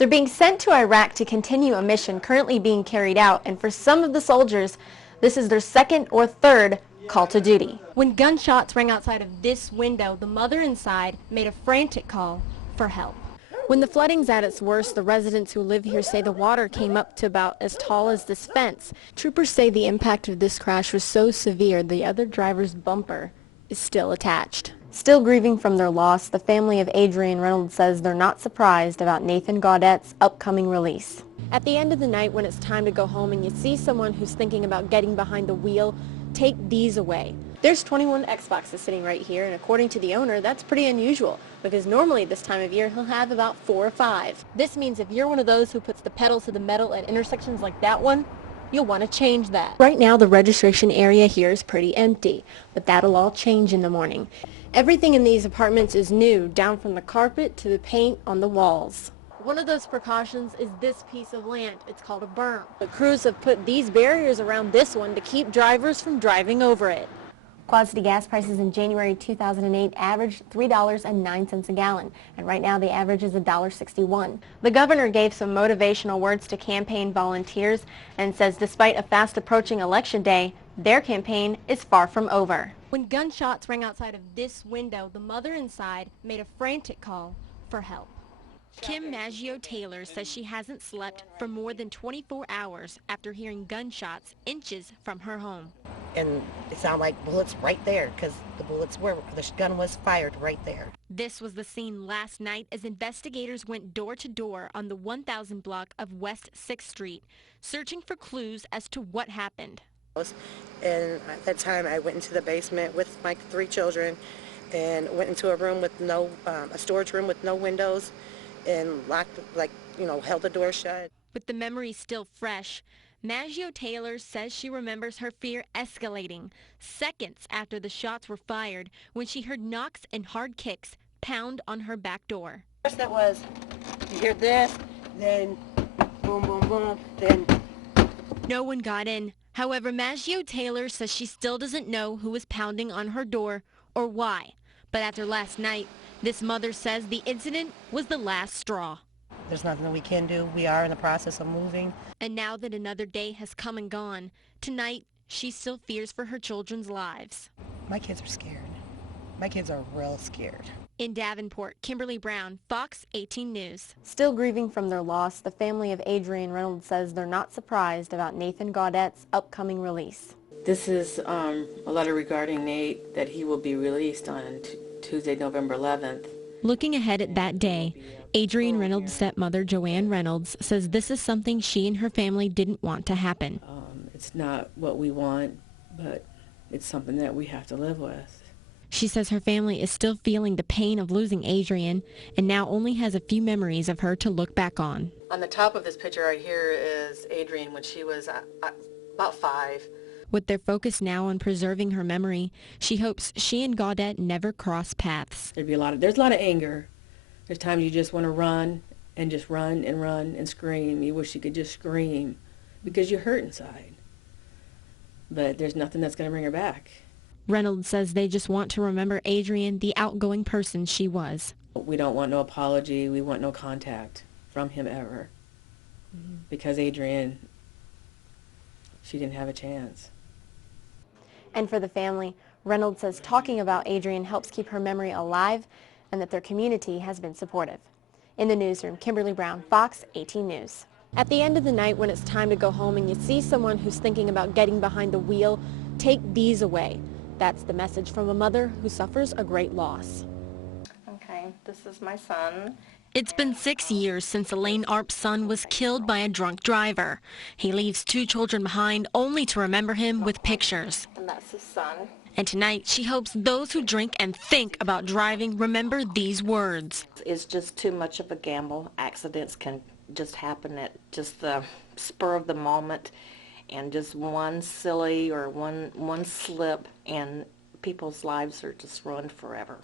They're being sent to Iraq to continue a mission currently being carried out, and for some of the soldiers, this is their second or third call to duty. When gunshots rang outside of this window, the mother inside made a frantic call for help. When the flooding's at its worst, the residents who live here say the water came up to about as tall as this fence. Troopers say the impact of this crash was so severe the other driver's bumper is still attached. Still grieving from their loss, the family of Adrian Reynolds says they're not surprised about Nathan Gaudette's upcoming release. At the end of the night, when it's time to go home and you see someone who's thinking about getting behind the wheel, take these away. There's 21 Xboxes sitting right here, and according to the owner, that's pretty unusual, because normally this time of year he'll have about 4 or 5. This means if you're one of those who puts the pedal to the metal at intersections like that one, you'll want to change that. Right now the registration area here is pretty empty, but that'll all change in the morning. Everything in these apartments is new, down from the carpet to the paint on the walls. One of those precautions is this piece of land. It's called a berm. The crews have put these barriers around this one to keep drivers from driving over it. Quad City gas prices in January 2008 averaged $3.09 a gallon, and right now the average is $1.61. The governor gave some motivational words to campaign volunteers and says despite a fast approaching election day, their campaign is far from over. When gunshots rang outside of this window, the mother inside made a frantic call for help. Kim Maggio Taylor says she hasn't slept for more than 24 hours after hearing gunshots inches from her home. And it sounded like bullets right there, because the gun was fired right there. This was the scene last night as investigators went door to door on the 1000 block of West 6th Street, searching for clues as to what happened. And at that time I went into the basement with my 3 children and went into a room with a storage room with no windows, and locked, held the door shut. With the memory still fresh, Maggio Taylor says she remembers her fear escalating seconds after the shots were fired when she heard knocks and hard kicks pound on her back door. First that was, you hear this, then boom, boom, boom, then... No one got in. However, Maggio Taylor says she still doesn't know who was pounding on her door or why. But after last night, this mother says the incident was the last straw. There's nothing that we can do. We are in the process of moving. And now that another day has come and gone, tonight she still fears for her children's lives. My kids are scared. My kids are real scared. In Davenport, Kimberly Brown, Fox 18 News. Still grieving from their loss, the family of Adrian Reynolds says they're not surprised about Nathan Gaudette's upcoming release. This is a letter regarding Nate, that he will be released on Tuesday, November 11th. Looking ahead at that day, Adrian Reynolds' stepmother, Joanne Reynolds, says this is something she and her family didn't want to happen. It's not what we want, but it's something that we have to live with. She says her family is still feeling the pain of losing Adrian and now only has a few memories of her to look back on. On the top of this picture right here is Adrian when she was about 5. With their focus now on preserving her memory, she hopes she and Gaudette never cross paths. There's a lot of anger. There's times you just want to run and just run and scream. You wish you could just scream because you're hurt inside. But there's nothing that's going to bring her back. Reynolds says they just want to remember Adrian, the outgoing person she was. We don't want no apology. We want no contact from him ever. Because Adrian, she didn't have a chance. And for the family, Reynolds says talking about Adrian helps keep her memory alive and that their community has been supportive. In the newsroom, Kimberly Brown, Fox 18 News. At the end of the night when it's time to go home and you see someone who's thinking about getting behind the wheel, take these away. That's the message from a mother who suffers a great loss. Okay, this is my son. It's been 6 years since Elaine Arp's son was killed by a drunk driver. He leaves 2 children behind only to remember him with pictures. And that's his son. And tonight she hopes those who drink and think about driving remember these words. It's just too much of a gamble. Accidents can just happen at just the spur of the moment, and just one silly or one slip and people's lives are just ruined forever.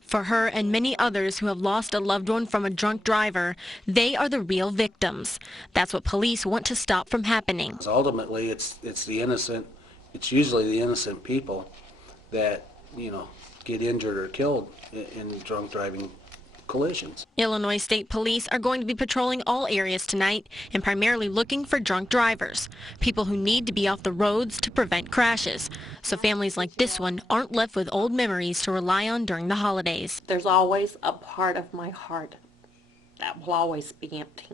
For her and many others who have lost a loved one from a drunk driver, they are the real victims. That's what police want to stop from happening. Ultimately, it's the innocent. It's usually the innocent people that get injured or killed in drunk driving collisions. Illinois State Police are going to be patrolling all areas tonight and primarily looking for drunk drivers, people who need to be off the roads to prevent crashes, so families like this one aren't left with old memories to rely on during the holidays. There's always a part of my heart that will always be empty.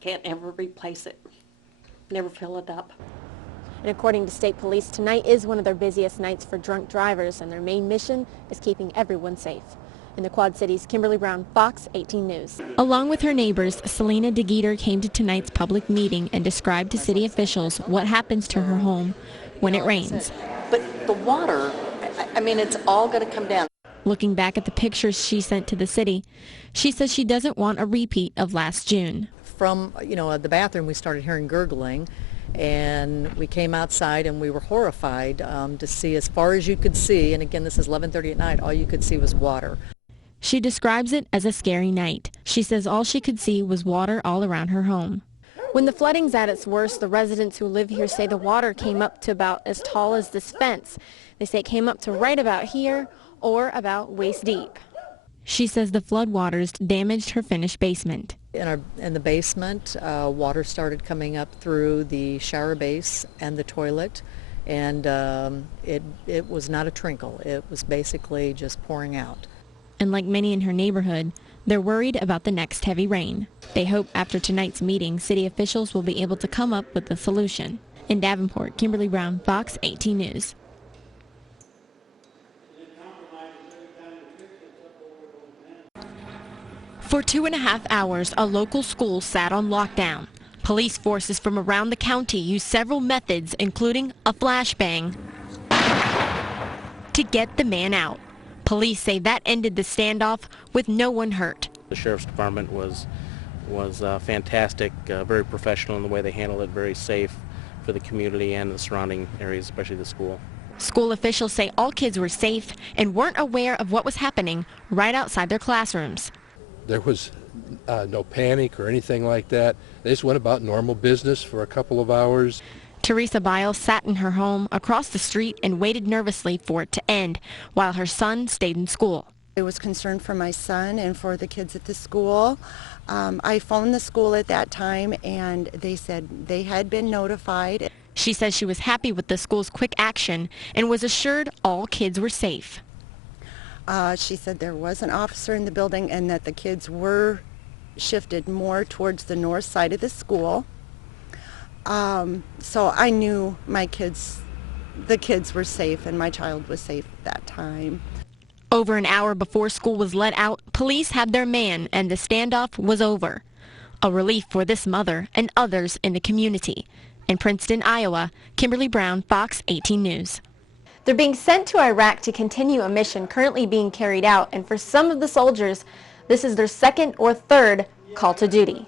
Can't ever replace it. Never fill it up. And according to state police, tonight is one of their busiest nights for drunk drivers, and their main mission is keeping everyone safe. In the Quad Cities, Kimberly Brown, Fox 18 News. Along with her neighbors, Selena DeGeeter came to tonight's public meeting and described to city officials what happens to her home when it rains. But the water, I mean, it's all going to come down. Looking back at the pictures she sent to the city, she says she doesn't want a repeat of last June. From, the bathroom, we started hearing gurgling, and we came outside and we were horrified to see as far as you could see, and again, this is 11:30 at night, all you could see was water. She describes it as a scary night. She says all she could see was water all around her home. When the flooding's at its worst, the residents who live here say the water came up to about as tall as this fence. They say it came up to right about here or about waist deep. She says the floodwaters damaged her finished basement. In the basement, water started coming up through the shower base and the toilet, and it was not a trickle. It was basically just pouring out. And like many in her neighborhood, they're worried about the next heavy rain. They hope after tonight's meeting, city officials will be able to come up with a solution. In Davenport, Kimberly Brown, Fox 18 News. For 2.5 hours, a local school sat on lockdown. Police forces from around the county used several methods, including a flashbang, to get the man out. Police say that ended the standoff with no one hurt. The Sheriff's Department was fantastic, very professional in the way they handled it, very safe for the community and the surrounding areas, especially the school. School officials say all kids were safe and weren't aware of what was happening right outside their classrooms. There was no panic or anything like that. They just went about normal business for a couple of hours. Teresa Biles sat in her home across the street and waited nervously for it to end while her son stayed in school. I was concerned for my son and for the kids at the school. I phoned the school at that time and they said they had been notified. She says she was happy with the school's quick action and was assured all kids were safe. She said there was an officer in the building and that the kids were shifted more towards the north side of the school. So I knew the kids were safe and my child was safe at that time. Over an hour before school was let out, police had their man and the standoff was over. A relief for this mother and others in the community. In Princeton, Iowa, Kimberly Brown, Fox 18 News. They're being sent to Iraq to continue a mission currently being carried out, and for some of the soldiers, this is their second or third call to duty.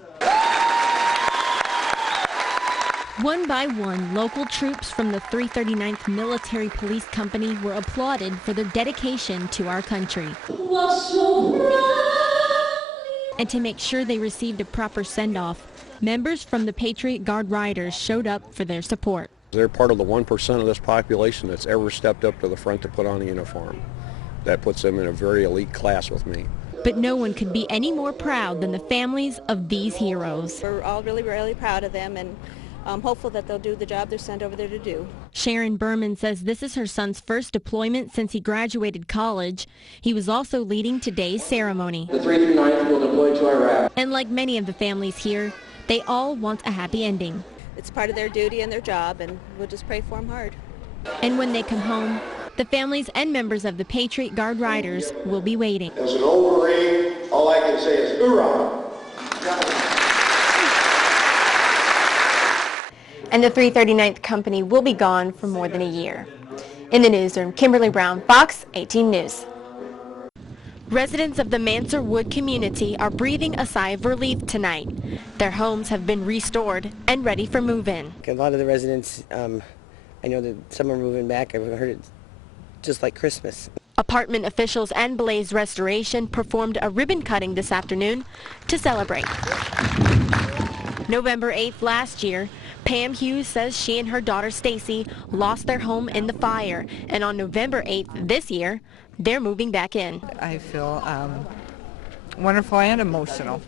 One by one, local troops from the 339th Military Police Company were applauded for their dedication to our country. And to make sure they received a proper send-off, members from the Patriot Guard Riders showed up for their support. They're part of the 1% of this population that's ever stepped up to the front to put on a uniform. That puts them in a very elite class with me. But no one could be any more proud than the families of these heroes. We're all really, really proud of them, and I'm hopeful that they'll do the job they're sent over there to do. Sharon Berman says this is her son's first deployment since he graduated college. He was also leading today's ceremony. The 339th will deploy to Iraq. And like many of the families here, they all want a happy ending. It's part of their duty and their job, and we'll just pray for them hard. And when they come home, the families and members of the Patriot Guard Riders will be waiting. As an old Marine, all I can say is hoorah! And the 339th Company will be gone for more than a year. In the newsroom, Kimberly Brown, Fox 18 News. Residents of the Manser Wood community are breathing a sigh of relief tonight. Their homes have been restored and ready for move-in. A lot of the residents, I know that some are moving back. I've heard it's just like Christmas. Apartment officials and Blaze Restoration performed a ribbon cutting this afternoon to celebrate. November 8th last year, Pam Hughes says she and her daughter Stacy lost their home in the fire, and on November 8th this year, they're moving back in. I feel Wonderful and emotional,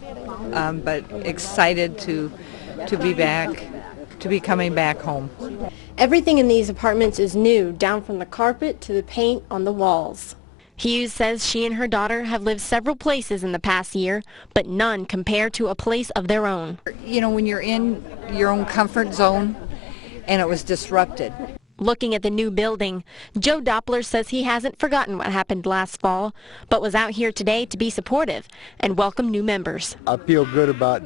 but excited to be back, to be coming back home. Everything in these apartments is new, down from the carpet to the paint on the walls. Hughes says she and her daughter have lived several places in the past year, but none compare to a place of their own. You know, when you're in your own comfort zone and it was disrupted. Looking at the new building, Joe Doppler says he hasn't forgotten what happened last fall, but was out here today to be supportive and welcome new members. I feel good about,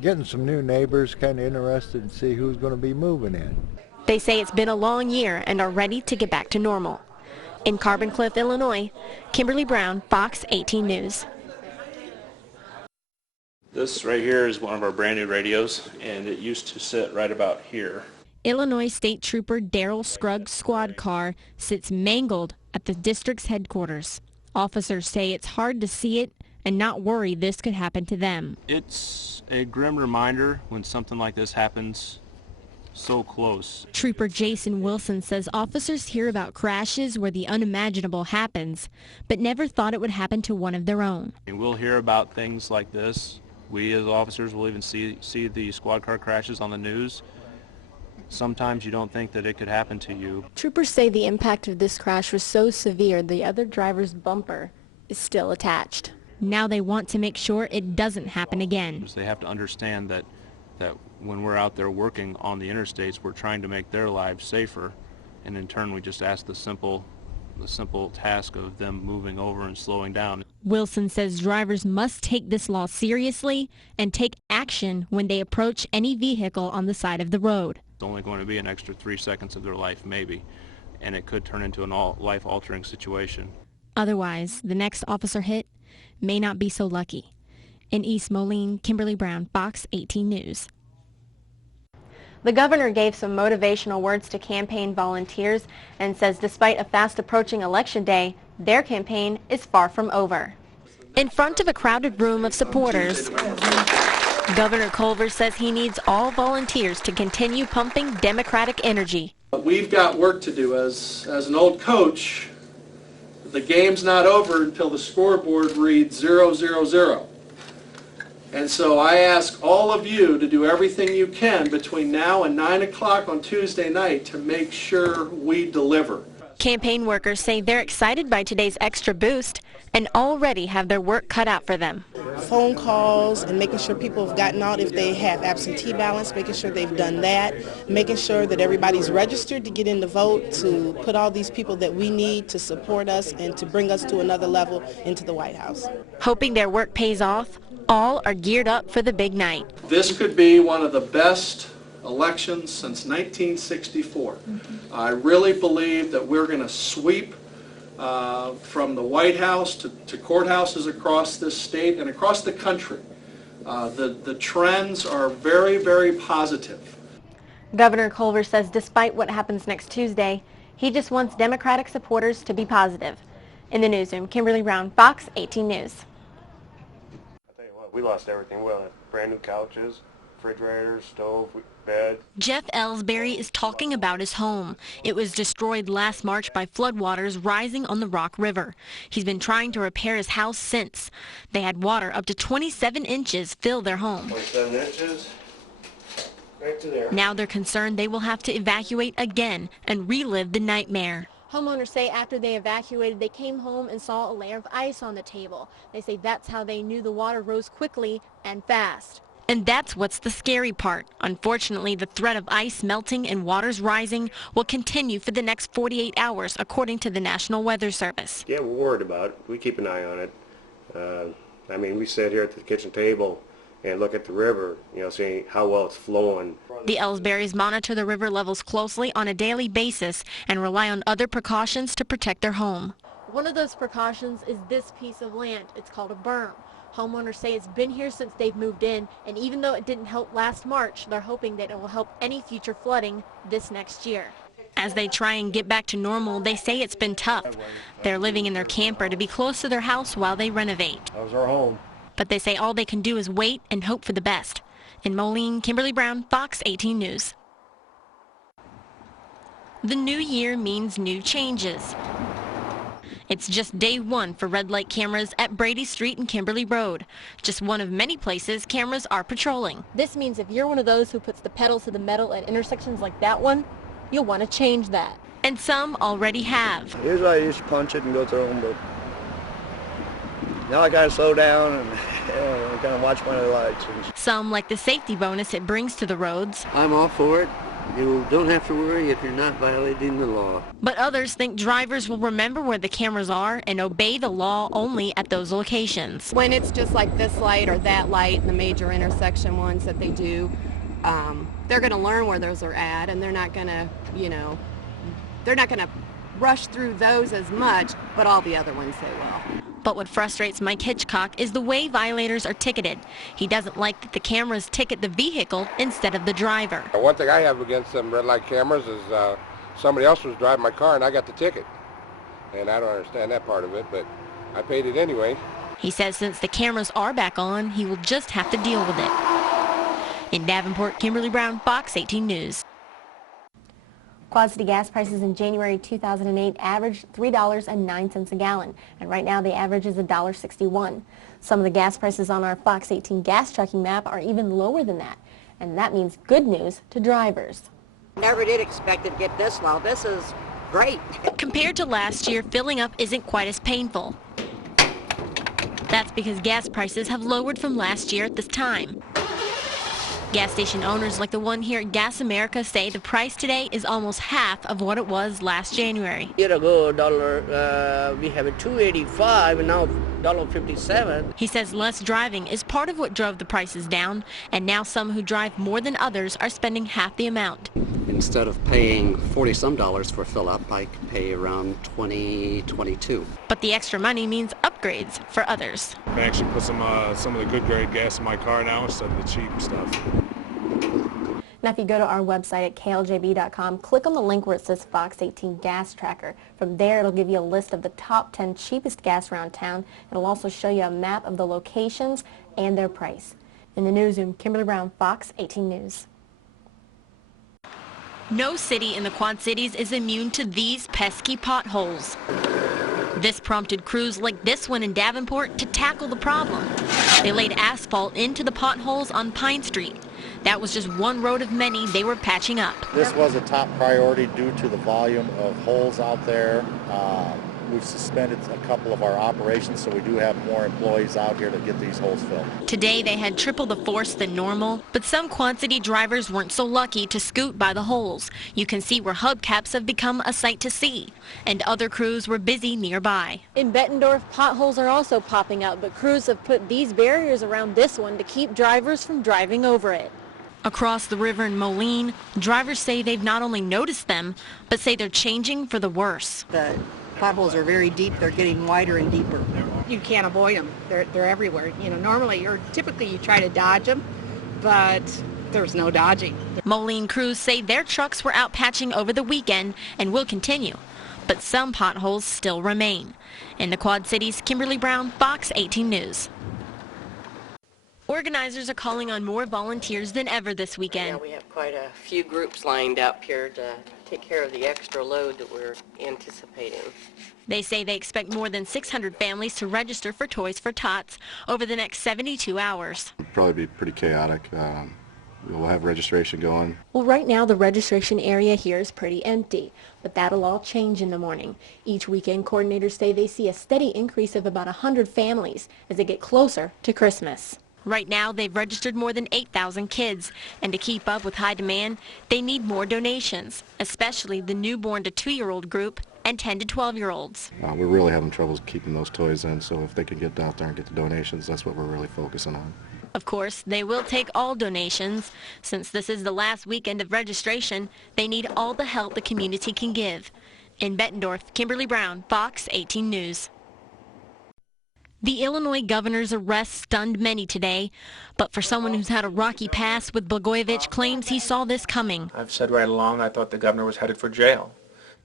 getting some new neighbors, kind of interested in see who's going to be moving in. They say it's been a long year and are ready to get back to normal. In Carbon Cliff, Illinois, Kimberly Brown, Fox 18 News. This right here is one of our brand new radios, and it used to sit right about here. Illinois State Trooper Daryl Scruggs' squad car sits mangled at the district's headquarters. Officers say it's hard to see it and not worry this could happen to them. It's a grim reminder when something like this happens so close. Trooper Jason Wilson says officers hear about crashes where the unimaginable happens, but never thought it would happen to one of their own. And we'll hear about things like this. We as officers will even see the squad car crashes on the news. Sometimes you don't think that it could happen to you. Troopers say the impact of this crash was so severe the other driver's bumper is still attached. Now they want to make sure it doesn't happen again. They have to understand that when we're out there working on the interstates, we're trying to make their lives safer, and in turn we just ask the simple task of them moving over and slowing down. Wilson says drivers must take this law seriously and take action when they approach any vehicle on the side of the road. It's only going to be an extra 3 seconds of their life maybe, and it could turn into a life-altering situation. Otherwise, the next officer hit may not be so lucky. In East Moline, Kimberly Brown, Fox 18 News. The governor gave some motivational words to campaign volunteers and says despite a fast approaching election day, their campaign is far from over. In front of a crowded room of supporters, Governor Culver says he needs all volunteers to continue pumping Democratic energy. We've got work to do. As an old coach, the game's not over until the scoreboard reads 0-0-0. And so I ask all of you to do everything you can between now and 9 o'clock on Tuesday night to make sure we deliver. Campaign workers say they're excited by today's extra boost and already have their work cut out for them. Phone calls and making sure people have gotten out if they have absentee ballots, making sure they've done that, making sure that everybody's registered to get in the vote, to put all these people that we need to support us and to bring us to another level into the White House. Hoping their work pays off, all are geared up for the big night. This could be one of the best elections since 1964. I really believe that we're going to sweep from the White House to courthouses across this state and across the country. The trends are very, very positive. Governor Culver says despite what happens next Tuesday, he just wants Democratic supporters to be positive. In the newsroom, Kimberly Brown, Fox 18 News. We lost everything. We had brand new couches, refrigerators, stove, bed. Jeff Ellsbury is talking about his home. It was destroyed last March by floodwaters rising on the Rock River. He's been trying to repair his house since. They had water up to 27 inches fill their home. 27 inches, right to there. Now they're concerned they will have to evacuate again and relive the nightmare. Homeowners say after they evacuated, they came home and saw a layer of ice on the table. They say that's how they knew the water rose quickly and fast. And that's what's the scary part. Unfortunately, the threat of ice melting and waters rising will continue for the next 48 hours, according to the National Weather Service. Yeah, we're worried about it. We keep an eye on it. I mean, we sit here at the kitchen table and look at the river, seeing how well it's flowing. The Ellsburys monitor the river levels closely on a daily basis and rely on other precautions to protect their home. One of those precautions is this piece of land. It's called a berm. Homeowners say it's been here since they've moved in, and even though it didn't help last March, they're hoping that it will help any future flooding this next year. As they try and get back to normal, they say it's been tough. They're living in their camper to be close to their house while they renovate. That was our home. But they say all they can do is wait and hope for the best. In Moline, Kimberly Brown, Fox 18 News. The new year means new changes. It's just day one for red light cameras at Brady Street and Kimberly Road. Just one of many places cameras are patrolling. This means if you're one of those who puts the pedal to the metal at intersections like that one, you'll want to change that. And some already have. Usually I just punch it and go through them, but now I gotta slow down and kind of watch my lights. Some like the safety bonus it brings to the roads. I'm all for it. You don't have to worry if you're not violating the law. But others think drivers will remember where the cameras are and obey the law only at those locations. When it's just like this light or that light, the major intersection ones that they do, they're going to learn where those are at, and they're not going to, they're not going to rush through those as much, but all the other ones they will. But what frustrates Mike Hitchcock is the way violators are ticketed. He doesn't like that the cameras ticket the vehicle instead of the driver. One thing I have against them red light cameras is somebody else was driving my car and I got the ticket. And I don't understand that part of it, but I paid it anyway. He says since the cameras are back on, he will just have to deal with it. In Davenport, Kimberly Brown, Fox 18 News. Quad City gas prices in January 2008 averaged $3.09 a gallon, and right now the average is $1.61. Some of the gas prices on our Fox 18 gas tracking map are even lower than that, and that means good news to drivers. Never did expect it to get this low. This is great. Compared to last year, filling up isn't quite as painful. That's because gas prices have lowered from last year at this time. Gas station owners like the one here at Gas America say the price today is almost half of what it was last January. A year ago, we have a $2.85 and now $1.57. He says less driving is part of what drove the prices down, and now some who drive more than others are spending half the amount. Instead of paying $40-some for fill up, I could pay around $20, $22. But the extra money means upgrades for others. I actually put some of the good grade gas in my car now instead of the cheap stuff. Now if you go to our website at KLJB.com, click on the link where it says Fox 18 Gas Tracker. From there it'll give you a list of the top 10 cheapest gas around town. It'll also show you a map of the locations and their price. In the newsroom, Kimberly Brown, Fox 18 News. No city in the Quad Cities is immune to these pesky potholes. This prompted crews like this one in Davenport to tackle the problem. They laid asphalt into the potholes on Pine Street. That was just one road of many they were patching up. This was a top priority due to the volume of holes out there. We've suspended a couple of our operations, so we do have more employees out here to get these holes filled. Today they had triple the force than normal, but some Quad City drivers weren't so lucky to scoot by the holes. You can see where hubcaps have become a sight to see, and other crews were busy nearby. In Bettendorf, potholes are also popping up, but crews have put these barriers around this one to keep drivers from driving over it. Across the river in Moline, drivers say they've not only noticed them, but say they're changing for the worse. The potholes are very deep. They're getting wider and deeper. You can't avoid them. They're everywhere. Normally or typically you try to dodge them, but there's no dodging. Moline crews say their trucks were out patching over the weekend and will continue, but some potholes still remain. In the Quad Cities, Kimberly Brown, Fox 18 News. Organizers are calling on more volunteers than ever this weekend. Yeah, we have quite a few groups lined up here to take care of the extra load that we're anticipating. They say they expect more than 600 families to register for Toys for Tots over the next 72 hours. It'll probably be pretty chaotic. We'll have registration going. Well, right now the registration area here is pretty empty, but that'll all change in the morning. Each weekend, coordinators say they see a steady increase of about 100 families as they get closer to Christmas. Right now, they've registered more than 8,000 kids, and to keep up with high demand, they need more donations, especially the newborn to 2-year-old group and 10 to 12-year-olds. We're really having trouble keeping those toys in, so if they can get out there and get the donations, that's what we're really focusing on. Of course, they will take all donations. Since this is the last weekend of registration, they need all the help the community can give. In Bettendorf, Kimberly Brown, Fox 18 News. The Illinois governor's arrest stunned many today, but for someone who's had a rocky past with Blagojevich, claims he saw this coming. I've said right along I thought the governor was headed for jail.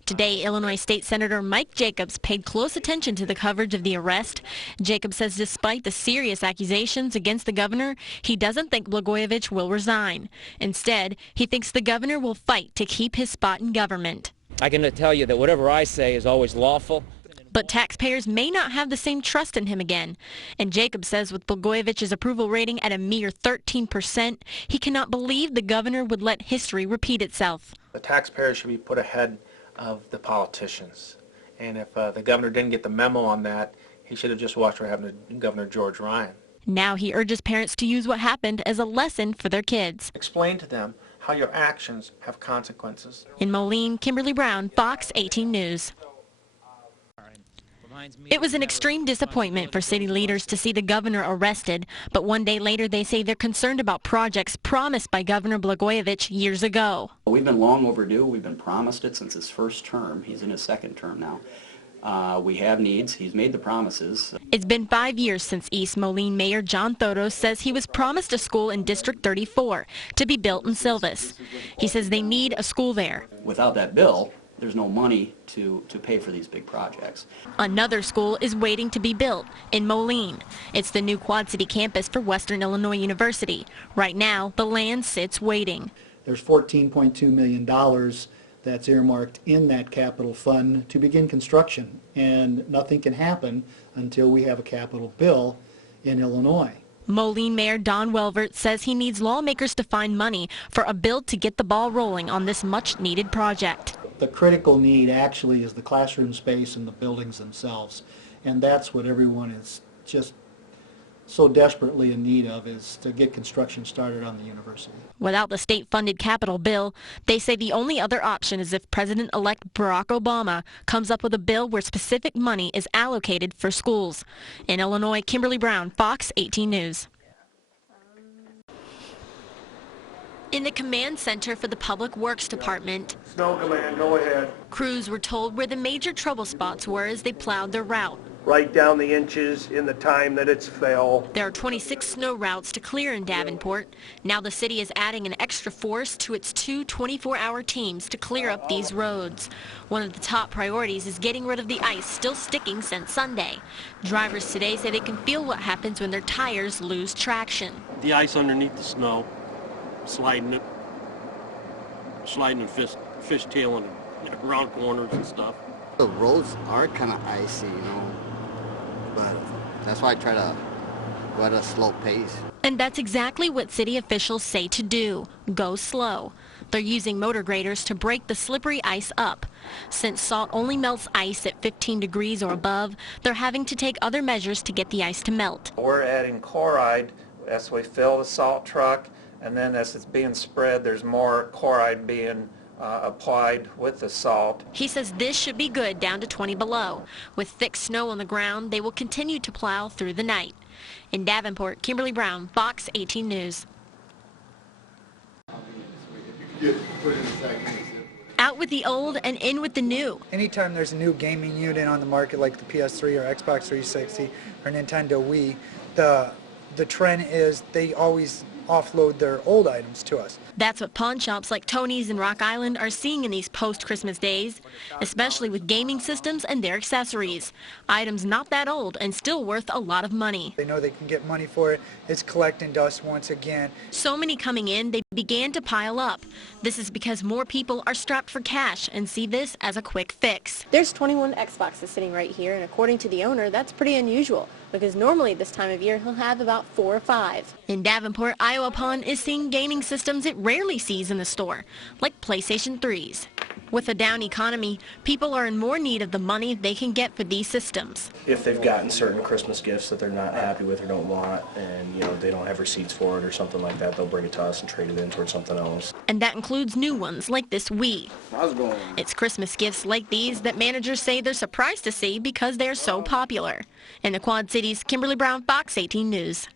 Today, Illinois State Senator Mike Jacobs paid close attention to the coverage of the arrest. Jacobs says despite the serious accusations against the governor, he doesn't think Blagojevich will resign. Instead, he thinks the governor will fight to keep his spot in government. I can tell you that whatever I say is always lawful. But taxpayers may not have the same trust in him again. And Jacob says with Blagojevich's approval rating at a mere 13%, he cannot believe the governor would let history repeat itself. The taxpayers should be put ahead of the politicians. And if the governor didn't get the memo on that, he should have just watched what happened to Governor George Ryan. Now he urges parents to use what happened as a lesson for their kids. Explain to them how your actions have consequences. In Moline, Kimberly Brown, Fox 18 News. It was an extreme disappointment for city leaders to see the governor arrested, but one day later they say they're concerned about projects promised by Governor Blagojevich years ago. We've been long overdue. We've been promised it since his first term. He's in his second term now. We have needs. He's made the promises. It's been 5 years since East Moline Mayor John Thotos says he was promised a school in District 34 to be built in Silvis. He says they need a school there. Without that bill, there's no money to pay for these big projects. Another school is waiting to be built in Moline. It's the new Quad City campus for Western Illinois University. Right now, the land sits waiting. There's $14.2 million that's earmarked in that capital fund to begin construction, and nothing can happen until we have a capital bill in Illinois. Moline Mayor Don Welvert says he needs lawmakers to find money for a bill to get the ball rolling on this much-needed project. The critical need actually is the classroom space and the buildings themselves, and that's what everyone is just so desperately in need of, is to get construction started on the university. Without the state-funded capital bill, they say the only other option is if President-elect Barack Obama comes up with a bill where specific money is allocated for schools. In Illinois, Kimberly Brown, Fox 18 News. In the command center for the Public Works Department, Snow command, go ahead. crews were told where the major trouble spots were as they plowed their route. Write down the inches in the time that it's fell. There are 26 snow routes to clear in Davenport. Now the city is adding an extra force to its two 24-hour teams to clear up these roads. One of the top priorities is getting rid of the ice still sticking since Sunday. Drivers today say they can feel what happens when their tires lose traction. The ice underneath the snow, sliding and fishtailing around corners and stuff. The roads are kind of icy, you know, but that's why I try to go at a slow pace. And that's exactly what city officials say to do, go slow. They're using motor graders to break the slippery ice up. Since salt only melts ice at 15 degrees or above, they're having to take other measures to get the ice to melt. We're adding chloride as we fill the salt truck, and then as it's being spread, there's more chloride being applied with the salt. He says this should be good down to 20 below. With thick snow on the ground, they will continue to plow through the night. In Davenport, Kimberly Brown, Fox 18 News. Out with the old and in with the new. Anytime there's a new gaming unit on the market like the PS3 or Xbox 360 or Nintendo Wii, the trend is they always offload their old items to us. That's what pawn shops like Tony's and Rock Island are seeing in these post-Christmas days, especially with gaming systems and their accessories. Items not that old and still worth a lot of money. They know they can get money for it. It's collecting dust once again. So many coming in, they began to pile up. This is because more people are strapped for cash and see this as a quick fix. There's 21 Xboxes sitting right here, and according to the owner, that's pretty unusual, because normally this time of year he'll have about 4 or 5. In Davenport, Iowa Pawn is seeing gaming systems it rarely sees in the store, like PlayStation 3s. With a down economy, people are in more need of the money they can get for these systems. If they've gotten certain Christmas gifts that they're not happy with or don't want, and they don't have receipts for it or something like that, they'll bring it to us and trade it in towards something else. And that includes new ones like this Wii. How's it going? It's Christmas gifts like these that managers say they're surprised to see because they're so popular. In the Quad Cities, Kimberly Brown, Fox 18 News.